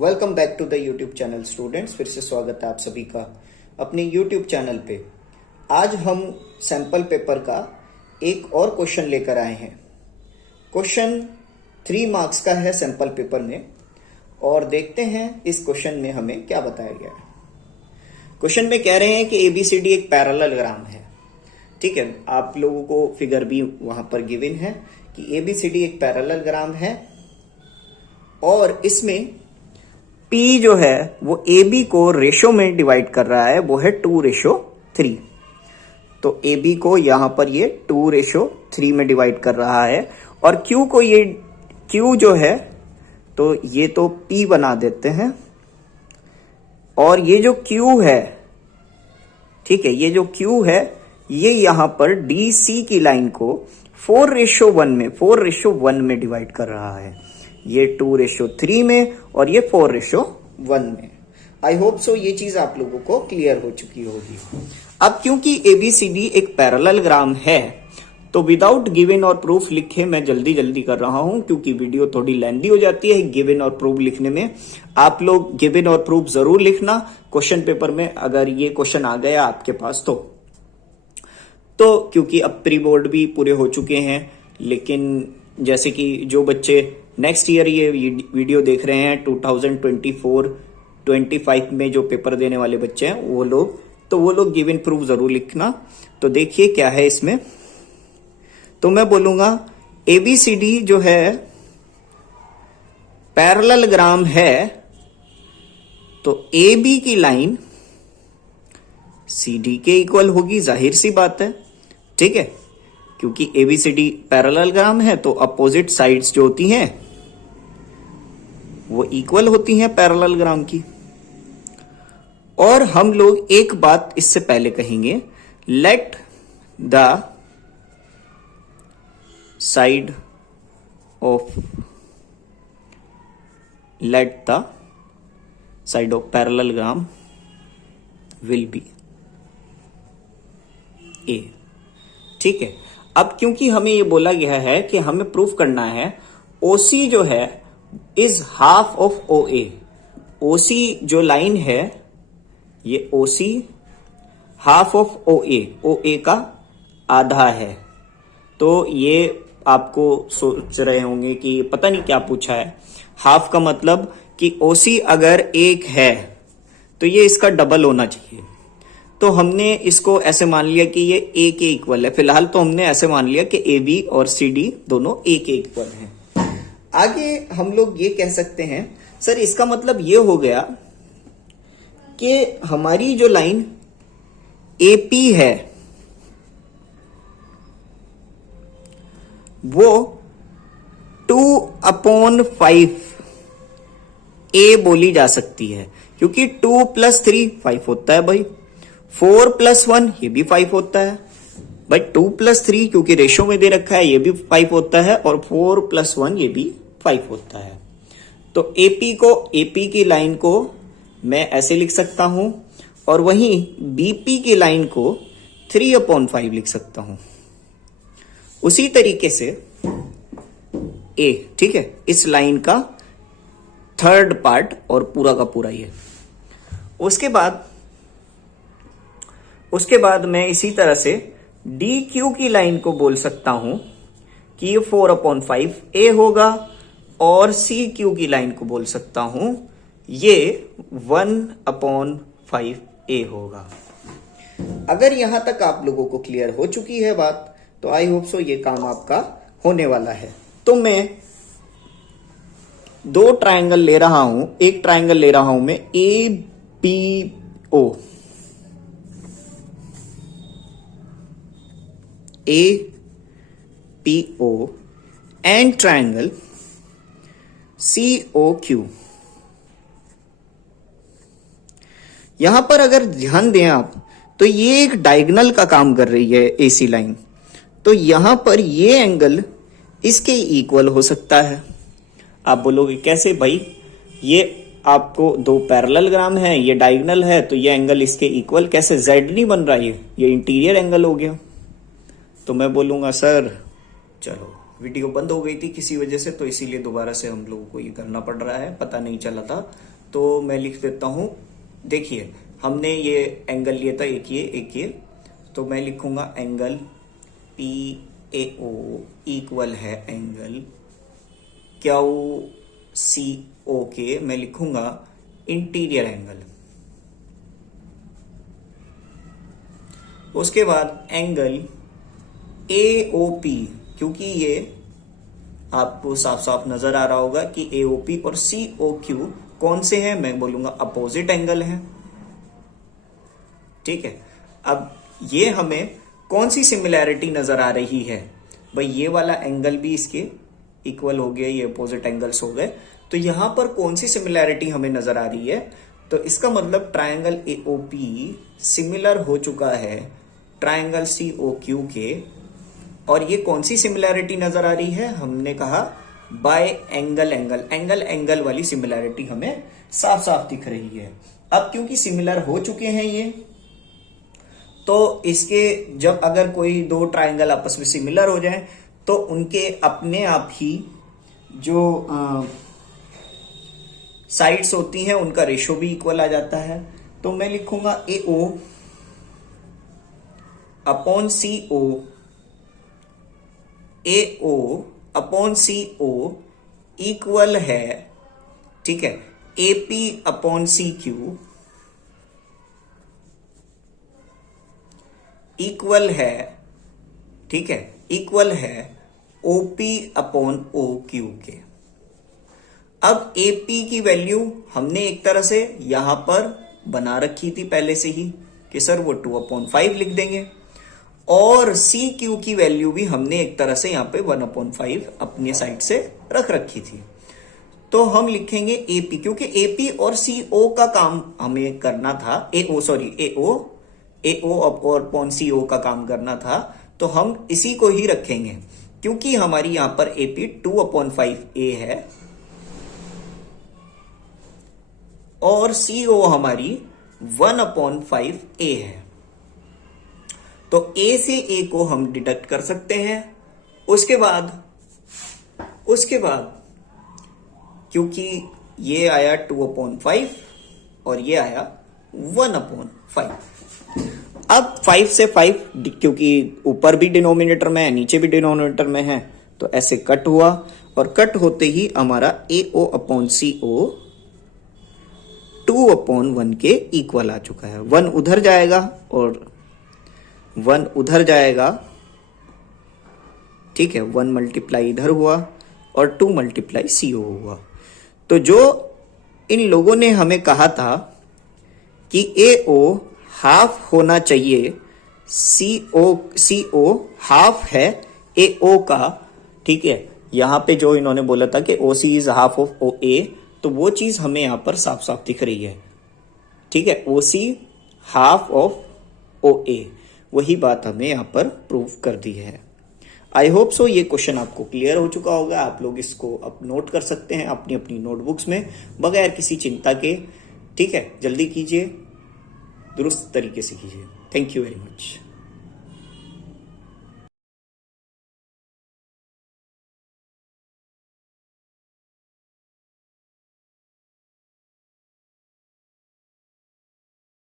Welcome back to the YouTube channel students. फिर से स्वागत है आप सभी का अपने यूट्यूब चैनल पे। आज हम सैंपल पेपर का एक और क्वेश्चन लेकर आए हैं। क्वेश्चन 3 मार्क्स का है सैंपल पेपर में, और देखते हैं इस क्वेश्चन में हमें क्या बताया गया है। क्वेश्चन में कह रहे हैं कि एबीसीडी एक पैरेललोग्राम है। ठीक है, आप लोगों को फिगर भी वहां पर गिवन है कि एबीसीडी एक पैरेललोग्राम है और इसमें P जो है वो AB को रेशो में डिवाइड कर रहा है, वो है 2:3। तो AB को यहां पर ये 2:3 में डिवाइड कर रहा है, और Q को ये Q जो है तो ये तो P बना देते हैं, और ये जो Q है, ठीक है, ये जो Q है ये यहां पर DC की लाइन को 4:1 में डिवाइड कर रहा है। ये 2:3 में और ये 4:1 में। आई होप सो ये चीज आप लोगों को क्लियर हो चुकी होगी। अब क्योंकि एबीसीडी एक पैरेललोग्राम है तो विदाउट गिवन और प्रूफ लिखे मैं जल्दी कर रहा हूं, क्योंकि वीडियो थोड़ी लेंथी हो जाती है गिवन और प्रूफ लिखने में। आप लोग गिवन और प्रूफ जरूर लिखना क्वेश्चन पेपर में, अगर ये क्वेश्चन आ गया आपके पास तो क्योंकि अब प्री बोर्ड भी पूरे हो चुके हैं। लेकिन जैसे कि जो बच्चे नेक्स्ट ईयर ये वीडियो देख रहे हैं 2024-25 में जो पेपर देने वाले बच्चे हैं वो लोग गिवन प्रूफ जरूर लिखना। तो देखिए क्या है इसमें। तो मैं बोलूंगा एबीसीडी जो है पैरेललोग्राम है, तो AB की लाइन CD के इक्वल होगी, जाहिर सी बात है। ठीक है, क्योंकि एबीसीडी पैरेललोग्राम है तो अपोजिट साइड्स जो होती हैं वो इक्वल होती हैं पैरेललोग्राम की। और हम लोग एक बात इससे पहले कहेंगे, let the side of parallelogram will be A। ठीक है, अब क्योंकि हमें ये बोला गया है कि हमें प्रूफ करना है OC जो है is half of OA। OC जो लाइन है ये OC हाफ ऑफ OA का आधा है। तो ये आपको सोच रहे होंगे कि पता नहीं क्या पूछा है। हाफ का मतलब कि OC अगर 1 है तो ये इसका डबल होना चाहिए। तो हमने इसको ऐसे मान लिया कि ये A के इक्वल है। फिलहाल तो हमने ऐसे मान लिया कि AB और CD दोनों A के इक्वल हैं। आगे हम लोग ये कह सकते हैं, सर इसका मतलब ये हो गया कि हमारी जो लाइन AP है वो 2/5 A बोली जा सकती है, क्योंकि 2 + 3 5 होता है भाई, 4 + 1 ये भी 5 होता है भाई, 2 + 3 क्योंकि रेशो में दे रखा है ये भी 5 होता है, और 4 + 1 ये भी 5 होता है। तो AP की लाइन को मैं ऐसे लिख सकता हूं, और वहीं BP की लाइन को 3/5 लिख सकता हूं। उसी तरीके से A, ठीक है, इस लाइन का थर्ड पार्ट और पूरा का पूरा ये। उसके बाद मैं इसी तरह से DQ की लाइन को बोल सकता हूं कि ये 4/5 A होगा, और CQ की लाइन को बोल सकता हूं ये 1/5 A होगा। अगर यहां तक आप लोगों को क्लियर हो चुकी है बात, तो आई होप सो ये काम आपका होने वाला है। तो मैं 2 ट्रायंगल ले रहा हूं, एक ट्रायंगल ले रहा हूं मैं APO एंड ट्रायंगल COQ। यहां पर अगर ध्यान दें आप तो ये एक डायगोनल का काम कर रही है AC लाइन, तो यहां पर ये एंगल इसके इक्वल हो सकता है। आप बोलोगे कैसे भाई, ये आपको 2 पैरेललोग्राम है, ये डायगोनल है, तो ये एंगल इसके इक्वल कैसे, Z नहीं बन रहा, ये इंटीरियर एंगल हो गया। तो मैं बोलूंगा सर चलो वीडियो बंद हो गई थी किसी वजह से, तो इसीलिए दोबारा से हम लोगों को ये करना पड़ रहा है, पता नहीं चला था। तो मैं लिख देता हूं। देखिए हमने ये एंगल लिया था, एक ये, तो मैं लिखूंगा एंगल PAO इक्वल है एंगल QCO के, मैं लिखूंगा इंटीरियर एंगल। उसके बाद एंगल AOP, क्योंकि ये आपको साफ साफ नजर आ रहा होगा कि AOP और COQ कौन से हैं, मैं बोलूंगा अपोजिट एंगल है। ठीक है, अब ये हमें कौन सी सिमिलैरिटी नजर आ रही है भाई, ये वाला एंगल भी इसके इक्वल हो गया, ये अपोजिट एंगल्स हो गए, तो यहां पर कौन सी सिमिलैरिटी हमें नजर आ रही है, तो इसका मतलब ट्रायंगल AOP सिमिलर हो चुका है ट्रायंगल COQ के। और ये कौन सी सिमिलैरिटी नजर आ रही है, हमने कहा बाय एंगल वाली सिमिलैरिटी हमें साफ साफ दिख रही है। अब क्योंकि सिमिलर हो चुके हैं ये, तो इसके जब अगर कोई दो ट्रायंगल आपस में सिमिलर हो जाएं तो उनके अपने आप ही जो साइड्स होती हैं उनका रेशो भी इक्वल आ जाता है। तो मैं लिखूंगा AO upon CO, AO upon CO equal है, ठीक है, AP अपॉन CQ इक्वल है, ठीक है, इक्वल है OP अपॉन OQ के। अब AP की वैल्यू हमने एक तरह से यहां पर बना रखी थी पहले से ही कि सर वो 2/5 लिख देंगे, और CQ की वैल्यू भी हमने एक तरह से यहां पे 1/5 अपने साइड से रख रखी थी। तो हम लिखेंगे AP, क्योंकि AP और CO का काम हमें करना था, AO अपॉन CO का काम करना था, तो हम इसी को ही रखेंगे क्योंकि हमारी यहां पर AP 2/5A है और CO हमारी 1/5A है। तो A से A को हम डिडक्ट कर सकते हैं। उसके बाद क्योंकि ये आया 2/5 और ये आया 1/5। अब 5 से 5, क्योंकि ऊपर भी डिनोमिनेटर में है नीचे भी डिनोमिनेटर में है, तो ऐसे कट हुआ, और कट होते ही हमारा AO अपॉन CO 2/1 के इक्वल आ चुका है। 1 उधर जाएगा और 1 उधर जाएगा, ठीक है, 1 मल्टीप्लाई इधर हुआ और 2 मल्टीप्लाई CO हुआ। तो जो इन लोगों ने हमें कहा था कि AO हाफ होना चाहिए, CO हाफ है AO का, ठीक है, यहां पे जो इन्होंने बोला था कि OC is half of OA, तो वो चीज हमें यहां पर साफ साफ दिख रही है, ठीक है, OC हाफ ऑफ OA, वही बात हमें यहां पर प्रूव कर दी है। आई होप सो ये क्वेश्चन आपको क्लियर हो चुका होगा। आप लोग इसको अब नोट कर सकते हैं अपनी अपनी नोटबुक्स में बगैर किसी चिंता के, ठीक है, जल्दी कीजिए, दुरुस्त तरीके से कीजिए। Thank you very much.